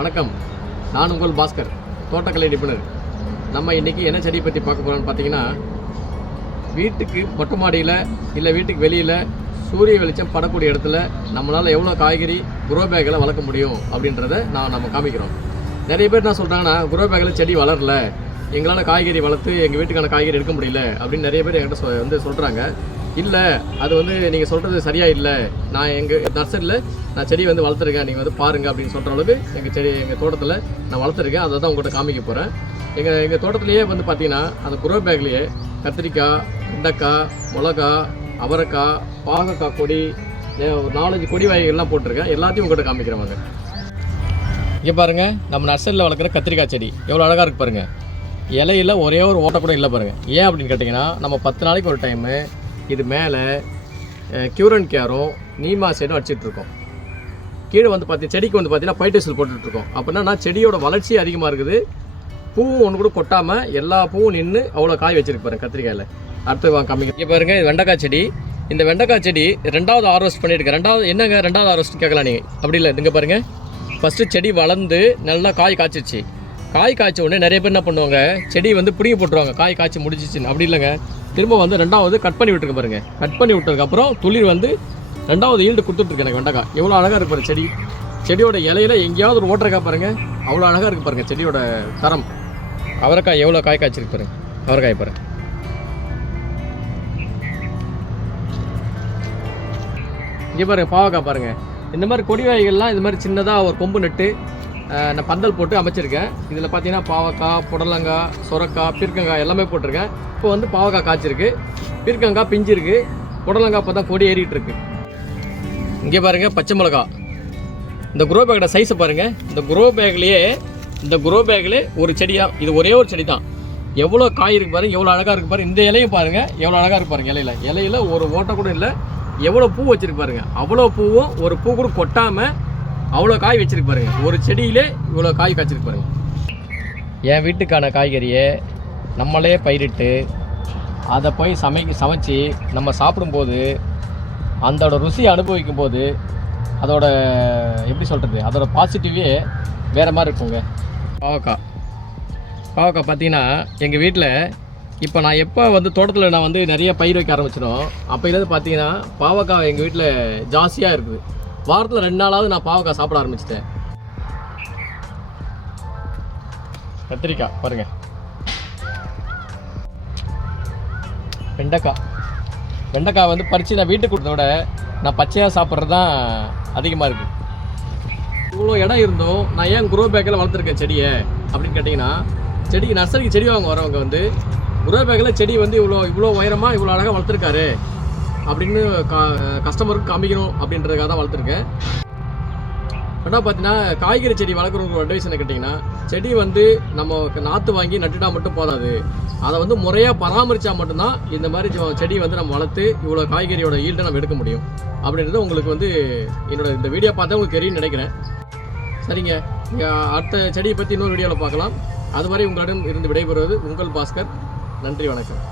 வணக்கம். நான் உங்கள் பாஸ்கர் தோட்டக்கலை நிபுணர். நம்ம இன்றைக்கி என்ன செடி பற்றி பார்க்க போகிறோம்னு பார்த்தீங்கன்னா வீட்டுக்கு மொட்டை மாடியில் இல்லை வீட்டுக்கு வெளியில் சூரிய வெளிச்சம் படக்கூடிய இடத்துல நம்மளால் எவ்வளோ காய்கறி குரோ பேக்கில் வளர்க்க முடியும் அப்படின்றத நான் நம்ம காமிக்கிறோம். நிறைய பேர் என்ன சொல்கிறாங்கன்னா குரோ பேக்கில் செடி வளரல எங்களால் காய்கறி வளர்த்து எங்கள் வீட்டுக்கான காய்கறி எடுக்க முடியல அப்படின்னு நிறைய பேர் என்கிட்ட சொ- வந்து சொல்கிறாங்க இல்லை அது வந்து நீங்கள் சொல்கிறது சரியாக இல்லை. நான் எங்கள் நர்சரியில் நான் செடி வந்து வளர்த்துருக்கேன். நீங்கள் வந்து பாருங்கள் அப்படின்னு சொல்கிற அளவுக்கு எங்கள் செடி எங்கள் தோட்டத்தில் நான் வளர்த்துருக்கேன். அதை தான் உங்கள்கிட்ட காமிக்க போகிறேன் எங்கள் எங்கள் தோட்டத்திலேயே வந்து பார்த்தீங்கன்னா அந்த குரோ பேக்லேயே கத்திரிக்காய் வெண்டைக்காய் மிளகா அவரைக்காய் பாகக்காய் கொடி ஒரு நாலஞ்சு கொடி வகைகள்லாம் போட்டிருக்கேன். எல்லாத்தையும் உங்கள்கிட்ட காமிக்கிறேன் வாங்க. இங்கே பாருங்கள் நம்ம நர்சரியில் வளர்க்குற கத்திரிக்காய் செடி. எவ்வளோ அழகாக இருக்கு பாருங்கள் இலையில ஒரே ஒரு ஓட்டை கூட இல்லை பாருங்கள் ஏன் அப்படின்னு கேட்டிங்கன்னா நம்ம பத்து நாளைக்கு ஒரு டைமு இது மேலே கியூரன் கேரும் நீமா சைடும் அடிச்சிட்ருக்கோம் கீழே வந்து பார்த்தி செடிக்கு வந்து பார்த்தீங்கன்னா பைட்டசில் போட்டுட்ருக்கோம் அப்படின்னா செடியோட வளர்ச்சி அதிகமாக இருக்குது. பூவும் ஒன்று கூட கொட்டாமல் எல்லா பூவும் நின்று அவ்வளோ காய் வச்சிருக்கு பாருங்கள் கத்திரிக்காயில். அடுத்து வாங்க இங்கே பாருங்கள் இது வெண்டைக்காய் செடி. இந்த வெண்டைக்காய் செடி ரெண்டாவது ஆரோஸ்ட் பண்ணியிருக்கேன். ரெண்டாவது என்னங்க ரெண்டாவது ஆரோஸ்ட் கேட்கலாம் நீங்கள் அப்படி இல்லை இங்கே பாருங்கள் ஃபஸ்ட்டு செடி வளர்ந்து நல்லா காய் காய்ச்சிருச்சு. காய் காய்ச்ச உடனே நிறைய பேர் என்ன பண்ணுவாங்க? செடி வந்து பிடிங்கி போட்டுருவாங்க. காய் காய்ச்சி முடிஞ்சிச்சின்னு அப்படி இல்லைங்க. திரும்ப வந்து ரெண்டாவது கட் பண்ணி விட்டுருங்க பாருங்க. கட் பண்ணி விட்டதுக்கப்புறம் துளிர் வந்து ரெண்டாவது ஈல்டு கொடுத்துட்ருக்கு எனக்கு வெண்டைக்காய். எவ்வளோ அழகாக இருக்கு செடி. செடியோட இலையில எங்கேயாவது ஒரு ஓட்டருக்கா பாருங்கள் அவ்வளோ அழகாக இருக்குது பாருங்கள் செடியோட தரம். அவரைக்காய் எவ்வளோ காய் காய்ச்சிருக்கு பாருங்க. அவரைக்காய் பாருங்க. இங்கே பாருங்கள் பாவக்காய் பாருங்கள் இந்த மாதிரி கொடி வகைகள்லாம் இது மாதிரி சின்னதாக ஒரு கொம்பு நட்டு நான் பந்தல் போட்டு அமைச்சிருக்கேன். இதில் பார்த்தீங்கன்னா பாவக்காய் புடலங்காய் சுரக்காய் பீர்க்கங்காய் எல்லாமே போட்டிருக்கேன். இப்போ வந்து பாவக்காய் காய்ச்சிருக்கு. பீர்க்கங்காய் பிஞ்சிருக்கு. புடலங்காய் இப்போ தான் கொடி ஏறிட்டு இருக்கு. இங்கே பாருங்க பச்சை மிளகா. இந்த குரோ பேக்கோட சைஸை பாருங்கள் இந்த குரோ பேக்லேயே இந்த குரோ பேக்லேயே ஒரு செடியாக இது ஒரே ஒரு செடி தான் எவ்வளோ காய் இருக்கு பாருங்கள் எவ்வளோ அழகாக இருக்கு பாருங்கள் இந்த இலையும் பாருங்கள் எவ்வளோ அழகாக இருக்கு பாருங்கள் இலையில. இலையில ஒரு ஓட்டை கூட இல்லை. எவ்வளோ பூ வச்சிருக்கு பாருங்கள் அவ்வளோ பூவும் ஒரு பூ கூட கொட்டாமல் அவ்வளோ காய் வச்சிருக்கு பாருங்க. ஒரு செடியிலே இவ்வளோ காய் காய்ச்சிருக்கு பாருங்க. என் வீட்டுக்கான காய்கறியை நம்மளே பயிரிட்டு அதை போய் சமை சமைச்சு நம்ம சாப்பிடும்போது அதோட ருசி அனுபவிக்கும் போது அதோட எப்படி சொல்கிறது அதோட பாசிட்டிவே வேறு மாதிரி இருக்குங்க. பாவக்காய். பாவக்காய் பார்த்தீங்கன்னா எங்கள் வீட்டில் இப்போ நான் எப்போ வந்து தோட்டத்தில் நான் வந்து நிறைய பயிர் வைக்க ஆரம்பிச்சிடும் அப்போலேருந்து பார்த்தீங்கன்னா பாவக்காய் எங்கள் வீட்டில் ஜாஸ்தியாக இருக்குது. வாரத்தில் ரெண்டு நாளாவது நான் பாவக்காய் சாப்பிட ஆரம்பிச்சிட்டேன். கத்திரிக்காய் பாருங்க. வெண்டைக்காய். வெண்டைக்காய் வந்து பறித்து நான் வீட்டுக்கு கொடுத்தோட நான் பச்சையாக சாப்பிட்றது தான் அதிகமாக இருக்குது இவ்வளோ இடம் இருந்தும் நான் ஏன் குரோ பேக்கில் வளர்த்துருக்கேன் செடியை அப்படின்னு கேட்டிங்கன்னா செடிக்கு நர்சரிக்கு செடி வாங்க வரவங்க வந்து குரோ பேக்கில் செடி வந்து இவ்வளோ இவ்வளோ உயரமாக இவ்வளோ அழகாக வளர்த்துருக்காரு. அப்படின்னு கஸ்டமருக்கு காமிக்கணும் அப்படின்றதுக்காக தான் வளர்த்துருக்கேன். ரெண்டாவது பார்த்தீங்கன்னா காய்கறி செடி வளர்க்குறவங்க அட்வைஸ் என்ன கேட்டிங்கன்னா செடி வந்து நம்ம நாற்று வாங்கி நட்டுட்டா மட்டும் போதாது. அதை வந்து முறையாக பராமரித்தா மட்டும்தான் இந்த மாதிரி செடி வந்து நம்ம வளர்த்து இவ்வளோ காய்கறியோட ஈல்டை நம்ம எடுக்க முடியும். அப்படின்றது உங்களுக்கு வந்து என்னோட இந்த வீடியோ பார்த்தா உங்களுக்கு தெரியும்னு நினைக்கிறேன். சரிங்க. இங்க அடுத்த செடியை பற்றி இன்னொரு வீடியோவில் பார்க்கலாம். அதுவரை உங்களிடம் இருந்து விடைபெறுவது உங்கள் பாஸ்கர். நன்றி வணக்கம்.